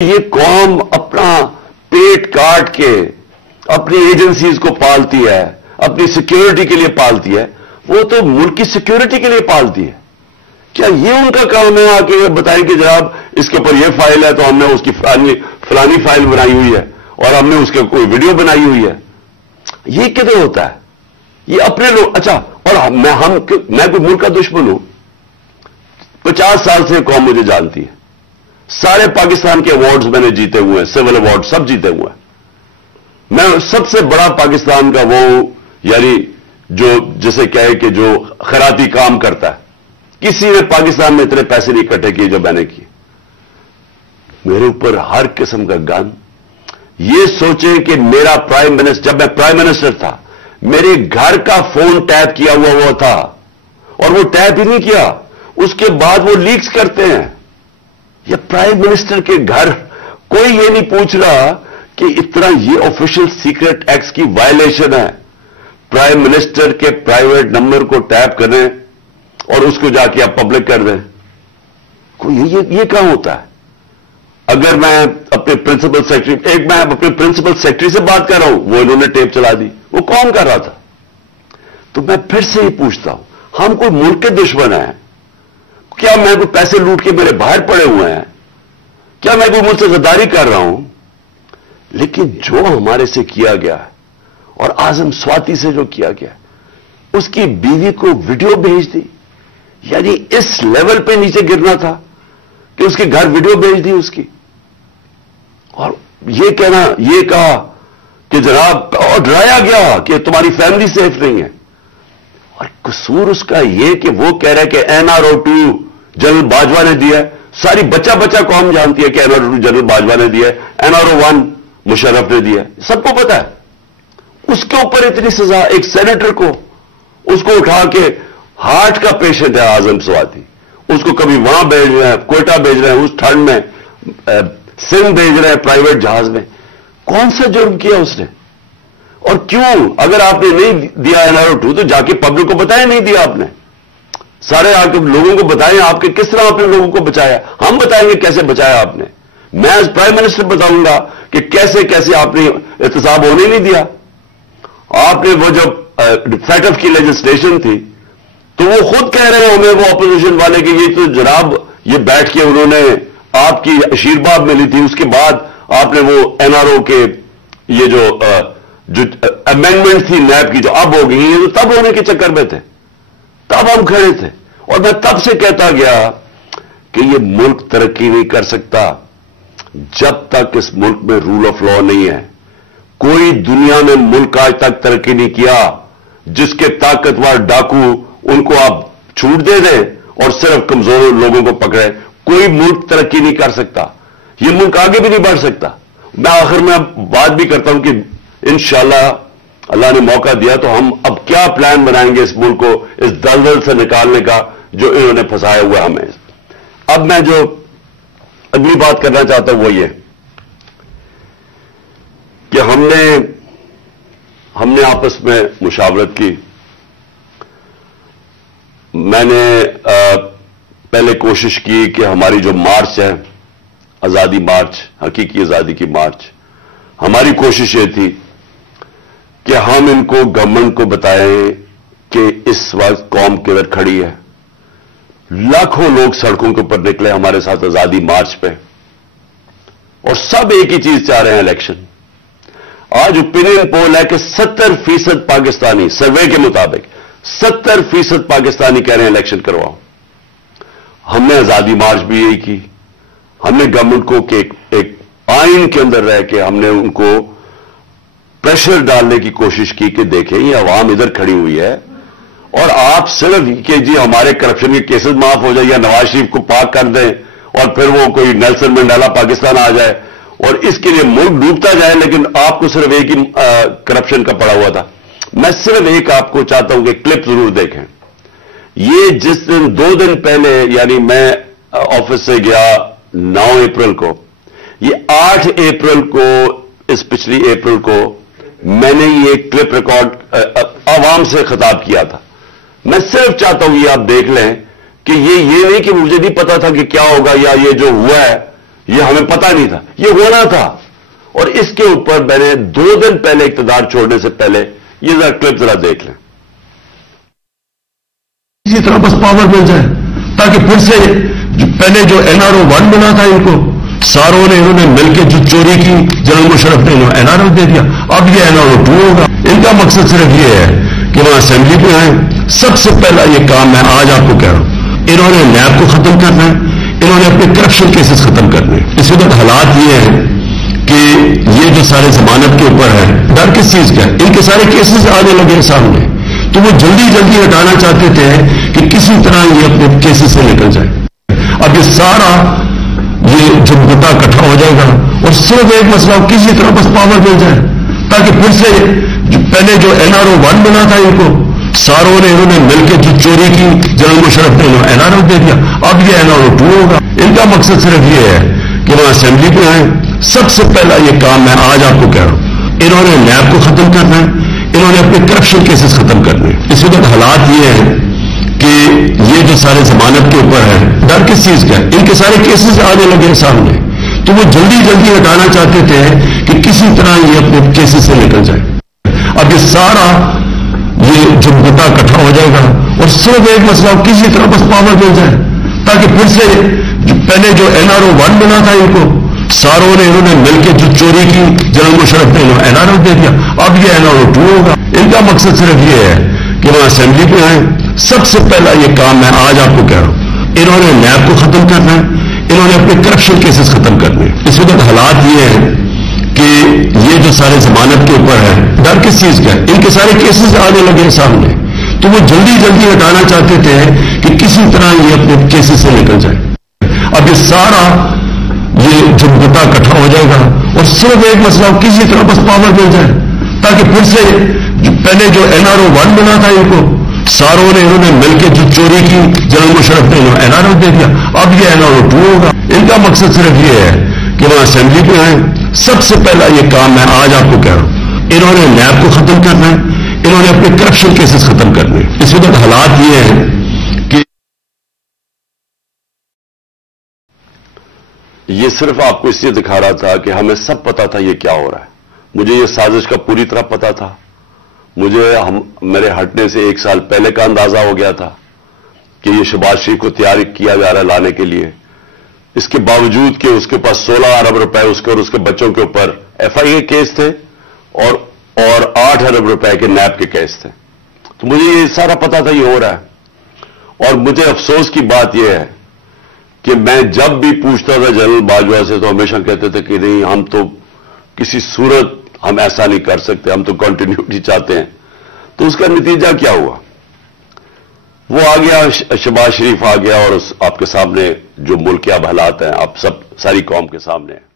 یہ قوم اپنا پیٹ کاٹ کے اپنی ایجنسیز کو پالتی ہے، اپنی سیکیورٹی کے لیے پالتی ہے، وہ تو ملک کی سیکیورٹی کے لیے پالتی ہے۔ کیا یہ ان کا کام ہے آ کے بتائیں کہ جناب اس کے اوپر یہ فائل ہے تو ہم نے اس کی فلانی فائل بنائی ہوئی ہے اور ہم نے اس کے کوئی ویڈیو بنائی ہوئی ہے؟ یہ کدھر ہوتا ہے؟ یہ اپنے لوگ۔ اچھا، اور میں کوئی ملک کا دشمن ہوں؟ 50 سال سے قوم مجھے جانتی ہے، سارے پاکستان کے ایوارڈز میں نے جیتے ہوئے ہیں، سول ایوارڈ سب جیتے ہوئے ہیں۔ میں سب سے بڑا پاکستان کا وہ یعنی جو جسے کہے کہ جو خیراتی کام کرتا ہے، کسی نے پاکستان میں اتنے پیسے نہیں اکٹھے کیے جو میں نے کیے۔ میرے اوپر ہر قسم کا گن۔ یہ سوچیں کہ میرا پرائم منسٹر، جب میں پرائم منسٹر تھا، میرے گھر کا فون ٹیپ کیا ہوا تھا، اور وہ ٹیپ ہی نہیں کیا، اس کے بعد وہ لیکس کرتے ہیں۔ یہ پرائم منسٹر کے گھر، کوئی یہ نہیں پوچھ رہا کہ اتنا یہ آفیشل سیکرٹ ایکٹس کی وائلیشن ہے۔ پرائم منسٹر کے پرائیویٹ نمبر کو ٹیپ کریں اور اس کو جا کے آپ پبلک کر دیں۔ یہ کہاں ہوتا ہے؟ اگر میں اپنے پرنسپل سیکرٹری، میں اپنے پرنسپل سیکرٹری سے بات کر رہا ہوں، وہ انہوں نے ٹیپ چلا دی، وہ کون کر رہا تھا؟ تو میں پھر سے یہ پوچھتا ہوں، ہم کوئی ملک کے دشمن ہیں؟ کیا میں کوئی پیسے لوٹ کے میرے باہر پڑے ہوئے ہیں؟ کیا میں کوئی ملک سے غداری کر رہا ہوں؟ لیکن جو ہمارے سے کیا گیا ہے، اور اعظم سواتی سے جو کیا گیا، اس کی بیوی کو ویڈیو بھیج دی، یعنی اس لیول پہ نیچے گرنا تھا کہ اس کے گھر ویڈیو بھیج دی اس کی، اور یہ کہا کہ جناب، اور ڈرایا گیا کہ تمہاری فیملی سیف نہیں ہے۔ اور قصور اس کا یہ کہ وہ کہہ رہا ہے کہ NRO2 جنرل باجوہ نے دیا ہے۔ ساری بچہ قوم جانتی ہے کہ NRO2 جنرل باجوہ نے دیا ہے، NRO1 مشرف نے دیا ہے، سب کو پتا ہے۔ اس کے اوپر اتنی سزا، ایک سینیٹر کو، اس کو اٹھا کے، ہارٹ کا پیشنٹ ہے اعظم سواتی، اس کو کبھی وہاں بھیج رہے ہیں، کوئٹہ بھیج رہے ہیں اس ٹھنڈ میں، سندھ بھیج رہے ہیں پرائیویٹ جہاز میں۔ کون سا جرم کیا اس نے؟ اور کیوں؟ اگر آپ نے نہیں دیا NRO2 تو جا کے پبلک کو بتائیں نہیں دیا آپ نے، سارے آ کے لوگوں کو بتائیں آپ کے کس طرح آپ نے لوگوں کو بچایا۔ ہم بتائیں گے کیسے بچایا آپ نے، میں ایز پرائم منسٹر بتاؤں گا کہ کیسے آپ نے احتساب ہونے نہیں دیا۔ آپ نے وہ جب فیٹف کی لیجسلیشن تھی تو وہ خود کہہ رہے ہیں ہمیں، وہ اپوزیشن والے، کہ یہ تو جناب یہ بیٹھ کے انہوں نے آپ کی آشیرواد ملی تھی، اس کے بعد آپ نے وہ NRO کے یہ جو امینڈمنٹ تھی نیب کی جو اب ہو گئی، یہ تو تب ہونے کے چکر میں تھے، تب ہم کھڑے تھے، اور میں تب سے کہتا گیا کہ یہ ملک ترقی نہیں کر سکتا جب تک اس ملک میں رول آف لا نہیں ہے۔ کوئی دنیا میں ملک آج تک ترقی نہیں کیا جس کے طاقتور ڈاکو ان کو آپ چھوٹ دے دیں اور صرف کمزور لوگوں کو پکڑے۔ کوئی ملک ترقی نہیں کر سکتا، یہ ملک آگے بھی نہیں بڑھ سکتا۔ میں آخر میں بات بھی کرتا ہوں کہ انشاءاللہ اللہ نے موقع دیا تو ہم اب کیا پلان بنائیں گے اس ملک کو اس دلدل سے نکالنے کا جو انہوں نے پھنسایا ہوا ہمیں۔ اب میں جو اگلی بات کرنا چاہتا ہوں وہ یہ کہ ہم نے آپس میں مشاورت کی۔ میں نے پہلے کوشش کی کہ ہماری جو مارچ ہے، آزادی مارچ، حقیقی آزادی کی مارچ، ہماری کوشش یہ تھی کہ ہم ان کو گورنمنٹ کو بتائیں کہ اس وقت قوم کدھر کھڑی ہے۔ لاکھوں لوگ سڑکوں کے اوپر نکلے ہمارے ساتھ آزادی مارچ پہ، اور سب ایک ہی چیز چاہ رہے ہیں، الیکشن۔ آج اوپینین پول ہے کہ 70% پاکستانی، سروے کے مطابق 70% پاکستانی کہہ رہے ہیں الیکشن کرواؤ۔ ہم نے آزادی مارچ بھی یہی کی۔ ہم نے گورنمنٹ کو کہ ایک آئین کے اندر رہ کے ہم نے ان کو پریشر ڈالنے کی کوشش کی کہ دیکھیں یہ عوام ادھر کھڑی ہوئی ہے، اور آپ صرف کہ جی ہمارے کرپشن کے کیسز معاف ہو جائے یا نواز شریف کو پاک کر دیں اور پھر وہ کوئی نیلسن منڈیلا پاکستان آ جائے اور اس کے لیے ملک ڈوبتا جائے، لیکن آپ کو صرف ایک ہی کرپشن کا پڑا ہوا تھا۔ میں صرف ایک آپ کو چاہتا ہوں کہ کلپ ضرور دیکھیں۔ یہ جس دن 2 دن پہلے، یعنی میں آفس سے گیا 9 اپریل کو، یہ 8 اپریل کو، اس پچھلی اپریل کو میں نے یہ کلپ ریکارڈ عوام سے خطاب کیا تھا۔ میں صرف چاہتا ہوں یہ آپ دیکھ لیں کہ یہ نہیں کہ مجھے نہیں پتا تھا کہ کیا ہوگا یا یہ جو ہوا ہے یہ ہمیں پتا نہیں تھا، یہ ہونا تھا. اور اس کے اوپر میں نے 2 دن پہلے اقتدار چھوڑنے سے پہلے یہ ذرا کلپ ذرا دیکھ لیں. اسی طرح بس پاور مل جائے تاکہ پھر سے پہلے جو NRO 1 بنا تھا ان کو ساروں نے انہوں نے مل کے جو چوری کی جنرل مشرف نے NRO دے دیا. اب یہ NRO 2 ہوگا. ان کا مقصد صرف یہ ہے کہ وہاں اسمبلی پہ آئیں. سب سے پہلا یہ کام میں آج آپ کو کہہ رہا ہوں، انہوں نے نیب کو ختم کرنا ہے، انہوں نے اپنے کرپشن کیسز ختم کرنے ہیں. اس وقت حالات یہ ہیں کہ یہ جو سارے ضمانت کے اوپر ہے، ڈر کس چیز کا ہے؟ ان کے سارے کیسز آنے لگے سامنے، تو وہ جلدی جلدی ہٹانا چاہتے تھے کہ کسی طرح یہ اپنے کیسز سے نکل جائے. اب یہ سارا یہ جھمگٹا اکٹھا ہو جائے گا اور صرف ایک مسئلہ کسی طرح بس پاور مل جائے تاکہ پھر سے پہلے جو NRO 1 بنا تھا ان کو ساروں نے انہوں نے مل کے جو چوری کی جنرل مشرف نے NRO دے دیا. اب یہ NRO 2 ہوگا. ان کا مقصد صرف یہ ہے کہ وہاں اسمبلی پہ آئیں. سب سے پہلا یہ کام میں آج آپ کو کہہ رہا ہوں، انہوں نے نیب کو ختم کرنا ہے، انہوں نے اپنے کرپشن کیسز ختم کرنے ہیں. اس وقت حالات یہ ہیں کہ یہ جو سارے ضمانت کے اوپر ہے، ڈر کس چیز کا ہے؟ ان کے سارے کیسز آنے لگے سامنے، تو وہ جلدی جلدی ہٹانا چاہتے تھے کہ کسی طرح یہ اپنے کیسز سے نکل جائے. اب یہ سارا یہ جھمگٹا اکٹھا ہو جائے گا اور صرف ایک مسئلہ کسی طرح بس پاور مل جائے تاکہ پھر سے پہلے جو NRO 1 بنا تھا ان کو ساروں نے انہوں نے مل کے جو چوری کی جنرل مشرف نے NRO دے دیا. اب یہ NRO 2 ہوگا. ان کا مقصد صرف یہ ہے کہ وہاں اسمبلی پہ آئیں. سب سے پہلا یہ کام میں آج آپ کو کہہ رہا ہوں، انہوں نے نیب کو ختم کرنا ہے، انہوں نے اپنے کرپشن کیسز ختم کرنے ہیں. اس وقت حالات یہ ہیں کہ یہ جو سارے ضمانت کے اوپر ہے، ڈر کس چیز کا ہے؟ ان کے سارے کیسز آنے لگے سامنے، تو وہ جلدی جلدی ہٹانا چاہتے تھے کہ کسی طرح یہ اپنے کیسز سے نکل جائے. اب یہ سارا یہ جھمگٹا اکٹھا ہو جائے گا اور صرف ایک مسئلہ کسی طرح بس پاور مل جائے تاکہ پھر سے پہلے جو NRO 1 بنا تھا ان کو ساروں نے انہوں نے مل کے جو چوری کی جنرل مشرف نے NRO دے دیا. اب یہ NRO 2 ہوگا. ان کا مقصد صرف یہ ہے کہ وہاں اسمبلی پہ آئیں. سب سے پہلا یہ کام میں آج آپ کو کہہ رہا ہوں، انہوں نے نیب کو ختم کرنا ہے، انہوں نے اپنے کرپشن کیسز ختم کرنے ہیں. اس وقت حالات یہ ہیں کہ یہ صرف آپ کو اس لیے دکھا رہا تھا کہ ہمیں سب پتا تھا یہ کیا ہو رہا ہے. مجھے یہ سازش کا پوری طرح پتا تھا. مجھے میرے ہٹنے سے 1 سال پہلے کا اندازہ ہو گیا تھا کہ یہ شہباز شریف کو تیار کیا جا رہا ہے لانے کے لیے. اس کے باوجود کہ اس کے پاس 16 ارب روپے اس کے اور اس کے بچوں کے اوپر FIA کیس تھے اور 8 ارب روپے کے نیب کے کیس تھے. تو مجھے یہ سارا پتا تھا یہ ہو رہا ہے. اور مجھے افسوس کی بات یہ ہے کہ میں جب بھی پوچھتا تھا جنرل باجوہ سے تو ہمیشہ کہتے تھے کہ نہیں، ہم تو کسی صورت ہم ایسا نہیں کر سکتے، ہم تو کنٹینیوٹی چاہتے ہیں. تو اس کا نتیجہ کیا ہوا؟ وہ آ گیا، شہباز شریف آ گیا اور آپ کے سامنے جو ملک کے اب حالات ہیں، آپ سب ساری قوم کے سامنے ہیں.